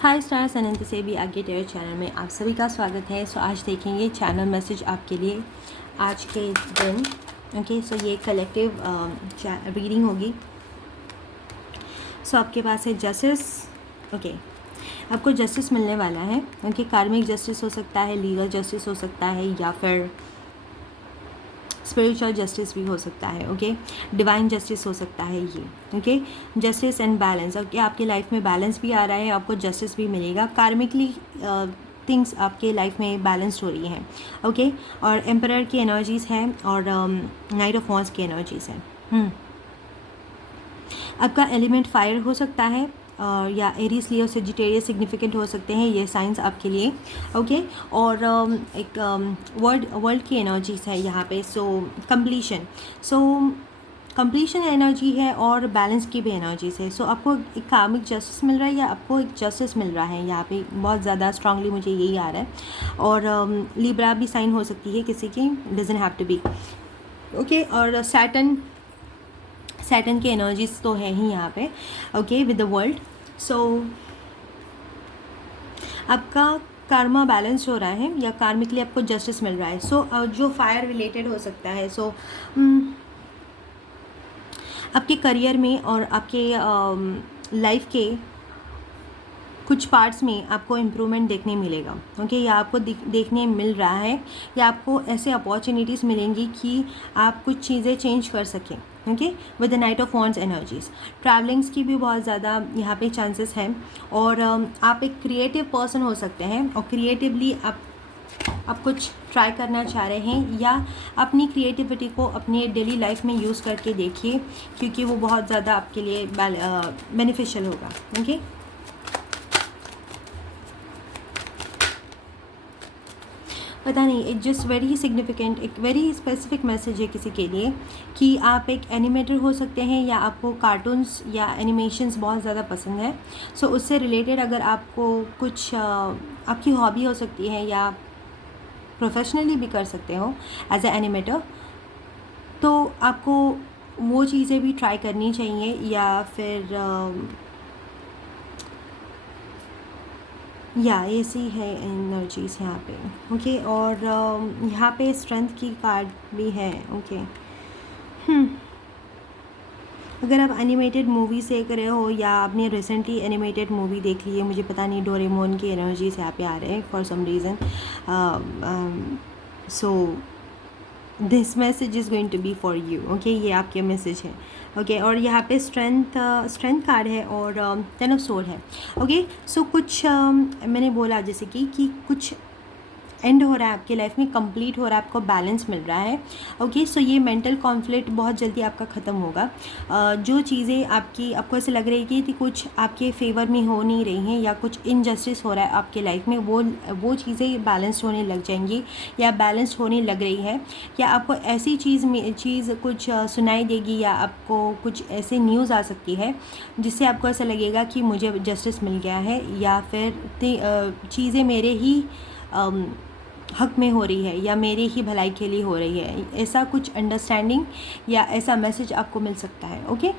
हाय stars, अनंत से भी आगे टेयर चैनल में आप सभी का स्वागत है। सो आज देखेंगे चैनल मैसेज आपके लिए आज के दिन। ओके, सो ये कलेक्टिव रीडिंग होगी। सो आपके पास है जस्टिस। ओके, आपको जस्टिस मिलने वाला है। ओके, कार्मिक जस्टिस हो सकता है, लीगल जस्टिस हो सकता है, या फिर स्पिरिचुअल जस्टिस भी हो सकता है। ओके, डिवाइन जस्टिस हो सकता है ये। Okay, justice and balance. Okay, आपके लाइफ में बैलेंस भी आ रहा है, आपको जस्टिस भी मिलेगा। कार्मिकली थिंग्स आपके लाइफ में बैलेंस्ड हो रही हैं। ओके, और एम्परर की एनर्जीज़ हैं और नाइट ऑफ वॉन्ड्स की एनर्जीज़ हैं। आपका एलिमेंट फायर हो सकता है, या एरीज लियो सेजिटेरियस सिग्निफिकेंट हो सकते हैं ये साइंस आपके लिए। ओके, और एक वर्ल्ड की एनर्जीज है यहाँ पे। सो कंप्लीशन एनर्जी है और बैलेंस की भी एनर्जीज है। सो आपको एक कार्मिक जस्टिस मिल रहा है, या आपको एक जस्टिस मिल रहा है यहाँ पे। बहुत ज़्यादा स्ट्रांगली मुझे यही आ रहा है। और लिब्रा भी साइन हो सकती है किसी की, doesn't have to be. Okay, और सैटर्न की एनर्जीज तो है ही यहाँ पे। Okay, with the world. So आपका कार्मा बैलेंस हो रहा है, या कार्मिकली आपको जस्टिस मिल रहा है। सो जो फायर रिलेटेड हो सकता है। सो आपके करियर में और आपके लाइफ के कुछ पार्ट्स में आपको इम्प्रूवमेंट देखने मिलेगा। ओके, या आपको देखने मिल रहा है, या आपको ऐसे अपॉर्चुनिटीज़ मिलेंगी कि आप कुछ चीज़ें चेंज कर सकें। Okay, with the night of wands energies. Travellings की भी बहुत ज़्यादा यहाँ पे चांसेस हैं। और आप एक क्रिएटिव पर्सन हो सकते हैं, और क्रिएटिवली आप कुछ ट्राई करना चाह रहे हैं, या अपनी क्रिएटिविटी को अपने डेली लाइफ में यूज़ करके देखिए, क्योंकि वो बहुत ज़्यादा आपके लिए बेनिफिशियल होगा। ओके, पता नहीं, इट जस्ट वेरी सिग्निफिकेंट, एक वेरी स्पेसिफिक मैसेज है किसी के लिए कि आप एक एनिमेटर हो सकते हैं, या आपको कार्टून्स या एनिमेशंस बहुत ज़्यादा पसंद है। सो उससे रिलेटेड अगर आपको कुछ आपकी हॉबी हो सकती है, या प्रोफेशनली भी कर सकते हो एज ए एनिमेटर, तो आपको वो चीज़ें भी ट्राई करनी चाहिए। या फिर या ऐसी है एनर्जीज़ यहाँ पे। ओके, और यहाँ पे स्ट्रेंथ की कार्ड भी है। ओके, अगर आप एनिमेटेड मूवी देख रहे हो, या आपने रिसेंटली एनिमेटेड मूवी देख ली है, मुझे पता नहीं, डोरेमोन की एनर्जीज यहाँ पे आ रहे हैं for some reason. So this message is going to be for you. Okay, ये आपके मैसेज है। ओके, और यहाँ पे स्ट्रेंथ कार्ड है, और 10 ऑफ सोर्ड है। ओके, सो कुछ मैंने बोला जैसे कि कुछ एंड हो रहा है आपके लाइफ में, कंप्लीट हो रहा है, आपको बैलेंस मिल रहा है। ओके, सो ये मेंटल कॉन्फ्लिक्ट बहुत जल्दी आपका ख़त्म होगा। जो चीज़ें आपको ऐसे लग रही है कि कुछ आपके फेवर में हो नहीं रही हैं, या कुछ इनजस्टिस हो रहा है आपके लाइफ में, वो चीज़ें बैलेंस होने लग जाएंगी, या बैलेंस होने लग रही है। या आपको ऐसी चीज़ कुछ सुनाई देगी, या आपको कुछ ऐसे न्यूज़ आ सकती है जिससे आपको ऐसा लगेगा कि मुझे जस्टिस मिल गया है, या फिर चीज़ें मेरे ही हक में हो रही है, या मेरे ही भलाई के लिए हो रही है। ऐसा कुछ अंडरस्टैंडिंग या ऐसा मैसेज आपको मिल सकता है। ओके,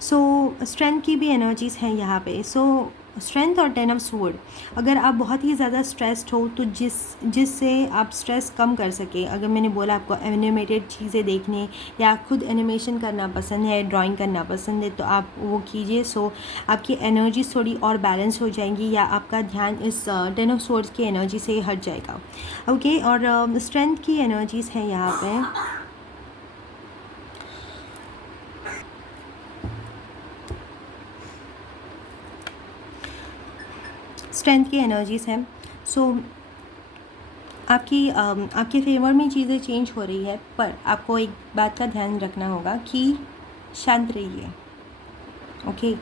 सो स्ट्रेंथ की भी एनर्जीज़ हैं यहाँ पे। सो स्ट्रेंथ और 10 ऑफ स्वॉर्ड। अगर आप बहुत ही ज़्यादा स्ट्रेस्ड हो, तो जिससे आप स्ट्रेस कम कर सके, अगर मैंने बोला आपको एनिमेटेड चीज़ें देखने, या खुद एनिमेशन करना पसंद है, ड्राइंग करना पसंद है, तो आप वो कीजिए। सो आपकी एनर्जीज थोड़ी और बैलेंस हो जाएंगी, या आपका ध्यान इस 10 ऑफ स्वॉर्ड्स की एनर्जी से हट जाएगा। ओके, और स्ट्रेंथ की एनर्जीज़ हैं यहाँ पे। स्ट्रेंथ की एनर्जीज़ हैं। सो आपके फेवर में चीज़ें चेंज हो रही है, पर आपको एक बात का ध्यान रखना होगा कि शांत रहिए। ओके,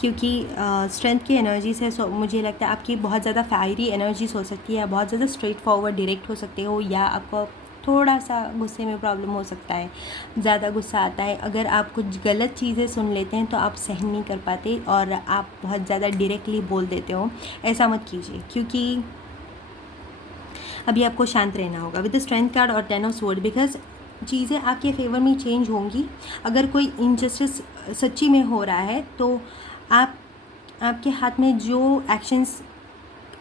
क्योंकि स्ट्रेंथ की एनर्जीज़ है। सो मुझे लगता है आपकी बहुत ज़्यादा फायरी एनर्जीज हो सकती है, बहुत ज़्यादा स्ट्रेट फॉरवर्ड डायरेक्ट हो सकते हो, या आपको थोड़ा सा गुस्से में प्रॉब्लम हो सकता है, ज़्यादा गुस्सा आता है। अगर आप कुछ गलत चीज़ें सुन लेते हैं तो आप सहन नहीं कर पाते, और आप बहुत ज़्यादा डायरेक्टली बोल देते हो। ऐसा मत कीजिए, क्योंकि अभी आपको शांत रहना होगा विद द स्ट्रेंथ कार्ड और 10 ऑफ स्वॉर्ड, बिकॉज चीज़ें आपके फेवर में चेंज होंगी। अगर कोई इनजस्टिस सच्ची में हो रहा है, तो आप आपके हाथ में जो एक्शंस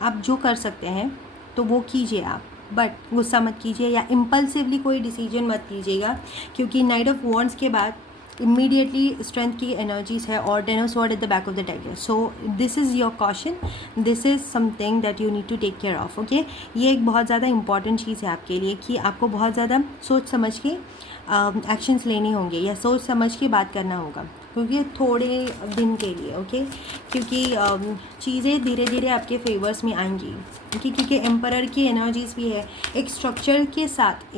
आप जो कर सकते हैं तो वो कीजिए आप, बट गुस्सा मत कीजिए या इम्पल्सिवली कोई डिसीजन मत लीजिएगा, क्योंकि नाइट ऑफ वॉन्ड्स के बाद इमीडिएटली स्ट्रेंथ की एनर्जीज है और ten of sword at the back of the tiger. So this is your caution, this is something that you need to take care of. Okay, ये एक बहुत ज़्यादा important चीज़ है आपके लिए कि आपको बहुत ज़्यादा सोच समझ के एक्शंस लेने होंगे या सोच समझ के बात करना होगा, क्योंकि थोड़े दिन के लिए. ओके, क्योंकि चीज़ें धीरे धीरे आपके फेवर्स में आएंगी. ओके, क्योंकि एम्परर की एनर्जीज भी है, एक स्ट्रक्चर के साथ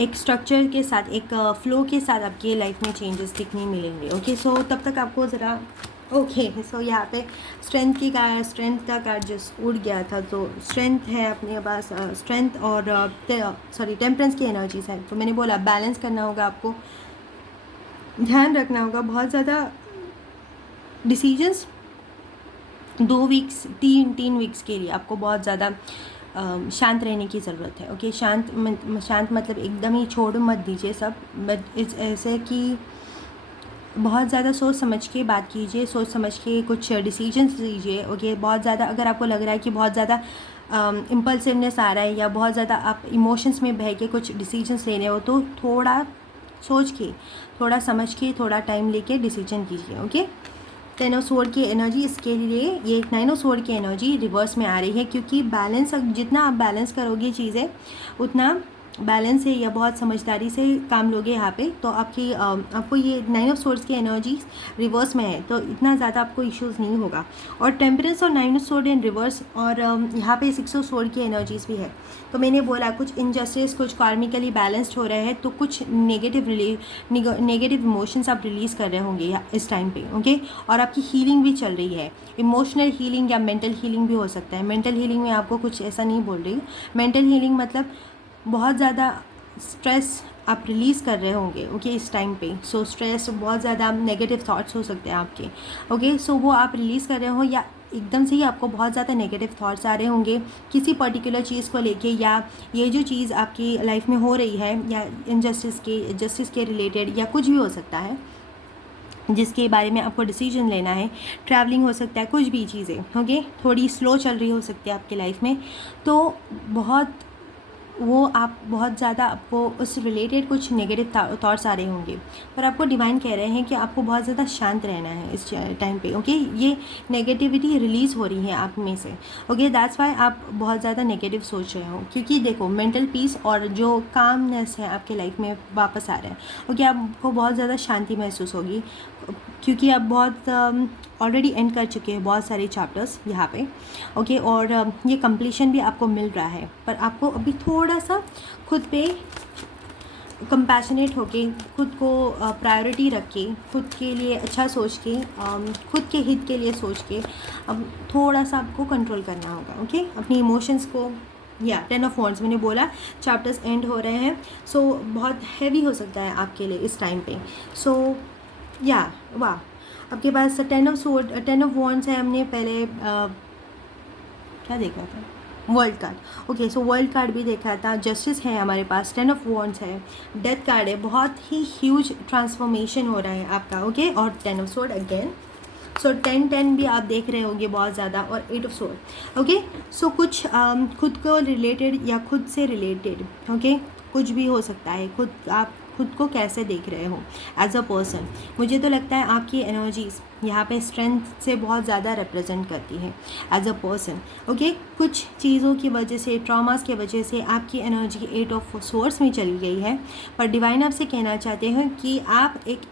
एक स्ट्रक्चर के साथ एक फ्लो के साथ आपकी लाइफ में चेंजेस दिखने मिलेंगे. ओके, सो तब तक आपको ज़रा ओके. सो यहाँ पे स्ट्रेंथ का कार्ड जस्ट उड़ गया था, तो स्ट्रेंथ है अपने पास, स्ट्रेंथ और टेम्परेंस की एनर्जीज है. तो मैंने बोला बैलेंस करना होगा आपको, ध्यान रखना होगा. बहुत ज़्यादा डिसीजंस 3 वीक्स के लिए आपको बहुत ज़्यादा शांत रहने की ज़रूरत है. ओके, शांत मतलब एकदम ही छोड़ मत दीजिए सब, बट इट्स ऐसे कि बहुत ज़्यादा सोच समझ के बात कीजिए, सोच समझ के कुछ डिसीजंस लीजिए. ओके, बहुत ज़्यादा अगर आपको लग रहा है कि बहुत ज़्यादा इम्पल्सिवनेस आ रहा है या बहुत ज़्यादा आप इमोशंस में बह के कुछ डिसीजंस ले रहे हो, तो थोड़ा सोच के, थोड़ा समझ के, थोड़ा टाइम लेके डिसीजन कीजिए. ओके, 10 ऑफ स्वॉर्ड की एनर्जी, इसके लिए ये 9 ऑफ स्वॉर्ड की एनर्जी रिवर्स में आ रही है, क्योंकि बैलेंस, जितना आप बैलेंस करोगे चीज़ें उतना बैलेंस है या बहुत समझदारी से काम लोगे यहाँ पे, तो आपको ये 9 ऑफ स्वॉर्ड्स की एनर्जी रिवर्स में है, तो इतना ज़्यादा आपको इश्यूज़ नहीं होगा. और टेम्परेंस और 9 ऑफ स्वॉर्ड इन रिवर्स, और यहाँ पे 6 ऑफ स्वॉर्ड की एनर्जीज भी है. तो मैंने बोला कुछ इनजस्टिस, कुछ कार्मिकली बैलेंस्ड हो रहे हैं, तो कुछ नेगेटिव इमोशंस आप रिलीज़ कर रहे होंगे इस टाइम पे. ओके, और आपकी हीलिंग भी चल रही है, इमोशनल हीलिंग या मेंटल हीलिंग भी हो सकता है. मेंटल हीलिंग में आपको कुछ ऐसा नहीं बोल रही. मेंटल हीलिंग मतलब बहुत ज़्यादा स्ट्रेस आप रिलीज़ कर रहे होंगे. ओके, इस टाइम पे. सो स्ट्रेस, बहुत ज़्यादा नेगेटिव थॉट्स हो सकते हैं आपके. ओके, सो वो आप रिलीज़ कर रहे हो, या एकदम से ही आपको बहुत ज़्यादा नेगेटिव थॉट्स आ रहे होंगे किसी पर्टिकुलर चीज़ को लेके, या ये जो चीज़ आपकी लाइफ में हो रही है, या जस्टिस के रिलेटेड, या कुछ भी हो सकता है जिसके बारे में आपको डिसीजन लेना है. ट्रैवलिंग हो सकता है, कुछ भी चीज़ें. ओके, थोड़ी स्लो चल रही हो सकती है आपकी लाइफ में, तो आप बहुत ज़्यादा, आपको उस रिलेटेड कुछ नेगेटिव थॉट्स आ रहे होंगे, पर आपको डिवाइन कह रहे हैं कि आपको बहुत ज़्यादा शांत रहना है इस टाइम पे. ओके, ये नेगेटिविटी रिलीज़ हो रही है आप में से. ओके, दैट्स वाई आप बहुत ज़्यादा नेगेटिव सोच रहे हो, क्योंकि देखो मेंटल पीस और जो कामनेस है आपके लाइफ में वापस आ रहा है. ओके, आपको बहुत ज़्यादा शांति महसूस होगी, क्योंकि आप बहुत ऑलरेडी एंड कर चुके हैं बहुत सारे चैप्टर्स यहाँ पे. ओके, और ये कंप्लीशन भी आपको मिल रहा है, पर आपको अभी थोड़ा सा खुद पे कंपैशनेट होके, खुद को प्रायोरिटी रख के, खुद के लिए अच्छा सोच के, खुद के हित के लिए सोच के अब थोड़ा सा आपको कंट्रोल करना होगा. ओके, अपनी इमोशंस को, या 10 ऑफ वॉन्ड्स मैंने बोला चैप्टर्स एंड हो रहे हैं, सो बहुत हैवी हो सकता है आपके लिए इस टाइम पे. सो या वाह, आपके पास 10 ऑफ वॉन्ड्स है. हमने पहले क्या देखा था, world card. Okay, so world card भी देखा था, जस्टिस है हमारे पास, 10 ऑफ वॉन्ड्स है, डेथ कार्ड है. बहुत ही ह्यूज ट्रांसफॉर्मेशन हो रहा है आपका. ओके, और 10 ऑफ स्वॉर्ड अगेन. सो 10 भी आप देख रहे होंगे बहुत ज़्यादा, और 8 ऑफ स्वॉर्ड. ओके, सो कुछ खुद को रिलेटेड या खुद से रिलेटेड, ओके, कुछ भी हो सकता है. आप खुद को कैसे देख रहे हो एज अ पर्सन. मुझे तो लगता है आपकी एनर्जीज़ यहाँ पे स्ट्रेंथ से बहुत ज़्यादा रिप्रेजेंट करती है एज अ पर्सन. ओके, कुछ चीज़ों की वजह से, ट्रॉमास की वजह से आपकी एनर्जी 8 ऑफ स्वॉर्ड्स में चली गई है, पर डिवाइन आपसे कहना चाहते हैं कि आप एक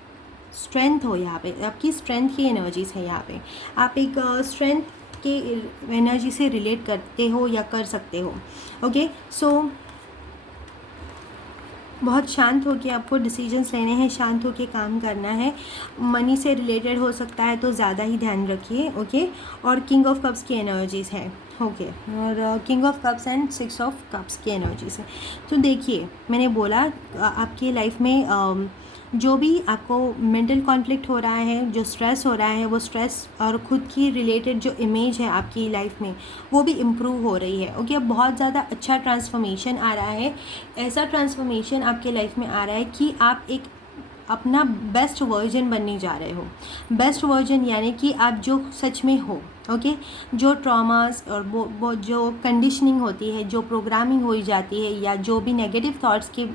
स्ट्रेंथ हो यहाँ पे, आपकी स्ट्रेंथ की एनर्जीज है यहाँ पे. आप एक स्ट्रेंथ के एनर्जी से रिलेट करते हो या कर सकते हो. ओके, सो बहुत शांत होकर आपको डिसीजंस लेने हैं, शांत होकर काम करना है. मनी से रिलेटेड हो सकता है तो ज़्यादा ही ध्यान रखिए. ओके, और किंग ऑफ कप्स की एनर्जीज़ है. ओके, और king of cups and 6 of cups की एनर्जीज़ है. तो देखिए, मैंने बोला आपकी लाइफ में जो भी आपको मेंटल कॉन्फ्लिक्ट हो रहा है, जो स्ट्रेस हो रहा है, वो स्ट्रेस और ख़ुद की रिलेटेड जो इमेज है आपकी लाइफ में, वो भी इम्प्रूव हो रही है. ओके, अब बहुत ज़्यादा अच्छा ट्रांसफॉर्मेशन आ रहा है. ऐसा ट्रांसफॉर्मेशन आपके लाइफ में आ रहा है कि आप एक अपना बेस्ट वर्जन बनने जा रहे हो। बेस्ट वर्जन यानी कि आप जो सच में हो, ओके। जो ट्रॉमास और वो जो कंडीशनिंग होती है, जो प्रोग्रामिंग हो जाती है, या जो भी नेगेटिव थॉट्स की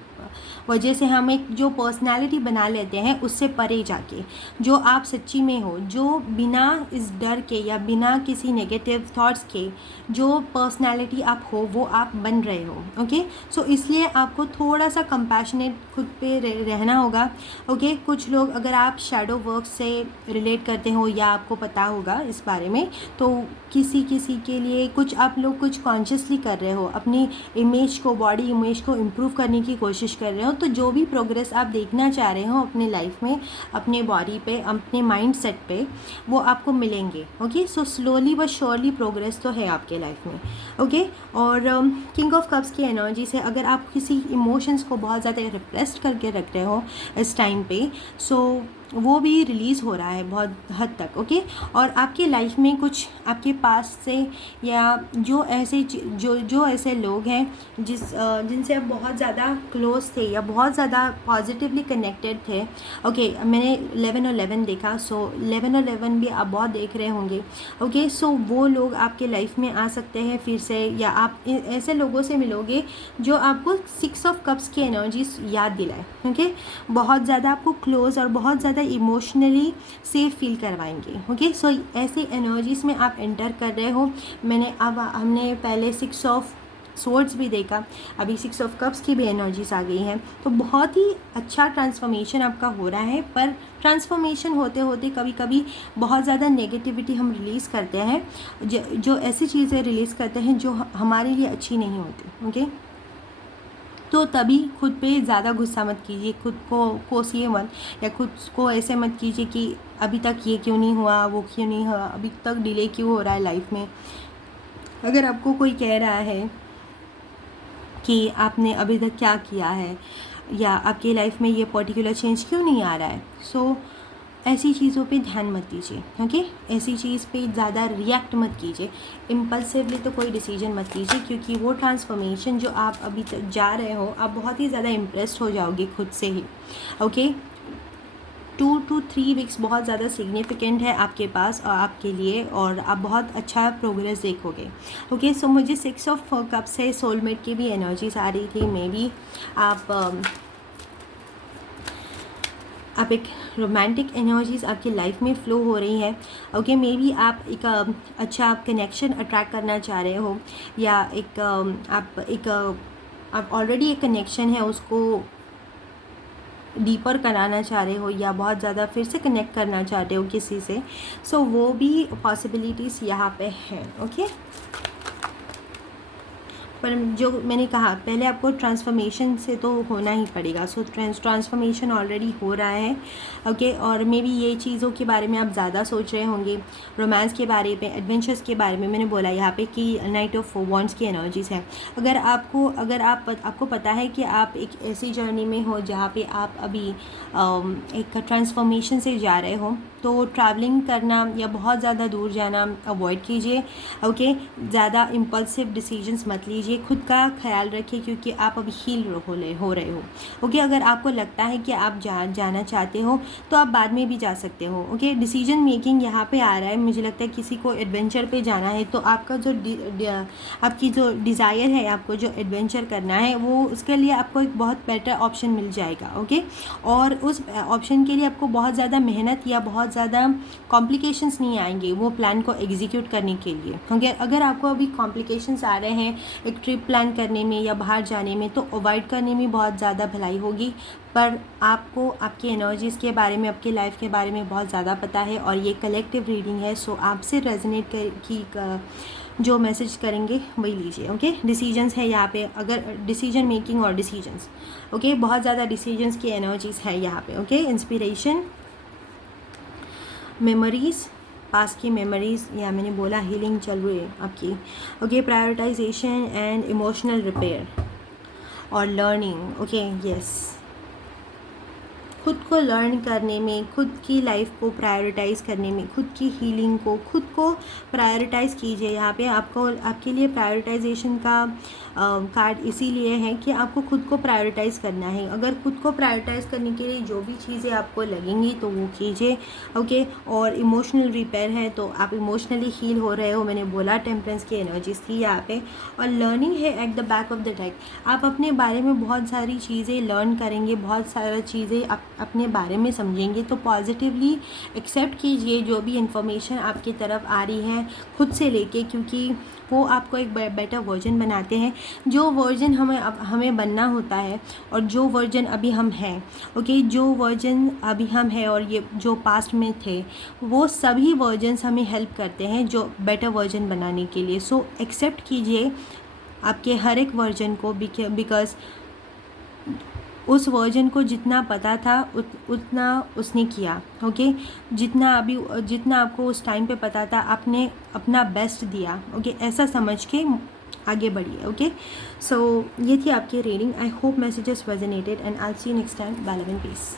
वजह से हम एक जो पर्सनालिटी बना लेते हैं, उससे परे जाके जो आप सच्ची में हो, जो बिना इस डर के या बिना किसी नेगेटिव थॉट्स के जो पर्सनालिटी आप हो, वो आप बन रहे हो, ओके। सो इसलिए आपको थोड़ा सा कंपैशनेट खुद पे रहना होगा, ओके। कुछ लोग, अगर आप शैडो वर्क से रिलेट करते हो या आपको पता होगा इस बारे में, तो किसी किसी के लिए कुछ आप लोग कुछ कॉन्शियसली कर रहे हो, अपनी इमेज को, बॉडी इमेज को इम्प्रूव करने की कोशिश कर रहे हो। तो जो भी प्रोग्रेस आप देखना चाह रहे हो अपने लाइफ में, अपने बॉडी पे, अपने माइंड सेट पे, वो आपको मिलेंगे, okay. So slowly but surely progress तो है आपके लाइफ में, ओके। और किंग ऑफ कप्स की एनर्जी से अगर आप किसी इमोशंस को बहुत ज़्यादा रिप्रेस्ड करके रख रहे हो इस टाइम पे, सो वो भी रिलीज़ हो रहा है बहुत हद तक, ओके। और आपके लाइफ में कुछ आपके पास से या जो ऐसे लोग हैं जिनसे आप बहुत ज़्यादा क्लोज थे या बहुत ज़्यादा पॉजिटिवली कनेक्टेड थे, ओके। मैंने 11 और 11 देखा, सो 11 और 11 भी आप बहुत देख रहे होंगे, ओके। सो वो लोग आपके लाइफ में आ सकते हैं फिर से, या आप ऐसे लोगों से मिलोगे जो आपको 6 ऑफ कप्स की एनर्जी याद दिलाए, ओके। बहुत ज़्यादा आपको क्लोज और बहुत ज़्यादा इमोशनली सेफ फील करवाएंगे, ओके। सो ऐसी एनर्जीज़ में आप एंटर कर रहे हो। हमने पहले 6 ऑफ सोर्ड्स भी देखा, अभी 6 ऑफ कप्स की भी एनर्जीज आ गई हैं। तो बहुत ही अच्छा ट्रांसफॉर्मेशन आपका हो रहा है, पर ट्रांसफॉर्मेशन होते होते कभी कभी बहुत ज़्यादा नेगेटिविटी हम रिलीज़ करते हैं, जो ऐसी चीज़ें रिलीज़ करते हैं जो हमारे लिए अच्छी नहीं होती, ओके। तो तभी खुद पे ज़्यादा गुस्सा मत कीजिए, खुद को कोसिए मत, या खुद को ऐसे मत कीजिए कि अभी तक ये क्यों नहीं हुआ, वो क्यों नहीं हुआ, अभी तक डिले क्यों हो रहा है लाइफ में। अगर आपको कोई कह रहा है कि आपने अभी तक क्या किया है, या आपकी लाइफ में ये पर्टिकुलर चेंज क्यों नहीं आ रहा है, सो ऐसी चीज़ों पे ध्यान मत दीजिए, ओके। ऐसी चीज़ पे ज़्यादा रिएक्ट मत कीजिए, इम्पल्सिवली तो कोई डिसीजन मत कीजिए, क्योंकि वो ट्रांसफॉर्मेशन जो आप अभी तक जा रहे हो, आप बहुत ही ज़्यादा इम्प्रेस्ड हो जाओगे खुद से ही, ओके। 2 to 3 वीक्स बहुत ज़्यादा सिग्निफिकेंट है आपके पास और आपके लिए, और आप बहुत अच्छा प्रोग्रेस देखोगे, ओके। सो मुझे 6 ऑफ कप से सोलमेट की भी एनर्जीज आ रही थी। मे बी आप एक रोमांटिक एनर्जीज आपकी लाइफ में फ़्लो हो रही हैं, ओके। मे बी आप एक अच्छा कनेक्शन अट्रैक्ट करना चाह रहे हो, या आप ऑलरेडी एक कनेक्शन है उसको डीपर कराना चाह रहे हो, या बहुत ज़्यादा फिर से कनेक्ट करना चाहते हो किसी से। सो वो भी पॉसिबिलिटीज़ यहाँ पे हैं, ओके। पर जो मैंने कहा पहले, आपको ट्रांसफॉर्मेशन से तो होना ही पड़ेगा। सो ट्रांसफॉर्मेशन ऑलरेडी हो रहा है, ओके। और मे बी ये चीज़ों के बारे में आप ज़्यादा सोच रहे होंगे, रोमांस के बारे में, एडवेंचर्स के बारे में। मैंने बोला यहाँ पे कि नाइट ऑफ वॉन्ड्स की एनर्जीज़ है। अगर आपको पता है कि आप एक ऐसी जर्नी में हो जहाँ पे आप अभी एक ट्रांसफॉर्मेशन से जा रहे हो, तो ट्रैवलिंग करना या बहुत ज़्यादा दूर जाना अवॉइड कीजिए, ओके। ज़्यादा इम्पल्सिव डिसीजंस मत लीजिए, खुद का ख्याल रखिए, क्योंकि आप अभी हील हो रहे हो, ओके। अगर आपको लगता है कि आप जाना चाहते हो तो आप बाद में भी जा सकते हो, ओके। डिसीजन मेकिंग यहाँ पे आ रहा है। मुझे लगता है किसी को एडवेंचर पे जाना है, तो आपका आपकी जो डिज़ायर है, आपको जो एडवेंचर करना है, वो उसके लिए आपको एक बहुत बेटर ऑप्शन मिल जाएगा, ओके। और उस ऑप्शन के लिए आपको बहुत ज़्यादा मेहनत या बहुत ज़्यादा कॉम्प्लिकेशंस नहीं आएंगे वो प्लान को एग्जीक्यूट करने के लिए, ओके। अगर आपको अभी कॉम्प्लिकेशंस आ रहे हैं एक ट्रिप प्लान करने में या बाहर जाने में, तो अवॉइड करने में बहुत ज़्यादा भलाई होगी। पर आपको आपकी एनर्जीज़ के बारे में, आपकी लाइफ के बारे में बहुत ज़्यादा पता है, और ये कलेक्टिव रीडिंग है। सो आपसे रेजोनेट जो मैसेज करेंगे वही लीजिए, ओके। डिसीजंस है यहाँ पे, अगर डिसीजन मेकिंग और डिसीजंस, ओके। बहुत ज़्यादा डिसीजंस की एनर्जीज़ है यहाँ पे, ओके। इंस्पिरेशन, मेमोरीज़, पास की मेमोरीज़, या मैंने बोला हीलिंग चल रही है आपकी, okay. Prioritisation and emotional repair और लर्निंग, ओके। यस, खुद को लर्न करने में, खुद की लाइफ को प्रायोरिटाइज़ करने में, खुद की हीलिंग को खुद को प्रायोरिटाइज़ कीजिए। यहाँ पे आपको, आपके लिए प्रायोरिटाइजेशन का कार्ड इसीलिए है कि आपको खुद को प्रायोरिटाइज़ करना है। अगर खुद को प्रायोरिटाइज़ करने के लिए जो भी चीज़ें आपको लगेंगी तो वो कीजिए, ओके। और इमोशनल रिपेयर है तो आप इमोशनली हील हो रहे हो, मैंने बोला टेम्परेंस की एनर्जीज थी यहाँ पे। और लर्निंग है eight the back of the deck, आप अपने बारे में बहुत सारी चीज़ें लर्न करेंगे, बहुत सारी चीज़ें अपने बारे में समझेंगे। तो पॉजिटिवली एक्सेप्ट कीजिए जो भी इंफॉर्मेशन आपकी तरफ आ रही है खुद से लेके, क्योंकि वो आपको एक बेटर वर्जन बनाते हैं। जो वर्जन हमें बनना होता है और जो वर्जन अभी हम हैं, ओके, जो वर्जन अभी हम हैं और ये जो पास्ट में थे, वो सभी वर्जन्स हमें हेल्प करते हैं जो बेटर वर्जन बनाने के लिए। सो एक्सेप्ट कीजिए आपके हर एक वर्जन को, बिकॉज उस वर्जन को जितना पता था उतना उसने किया, ओके। जितना आपको उस टाइम पे पता था, आपने अपना बेस्ट दिया, ओके। ऐसा समझ के आगे बढ़िए, ओके। सो ये थी आपकी reading. I hope messages resonated and I see you next time. Bye, love and piece.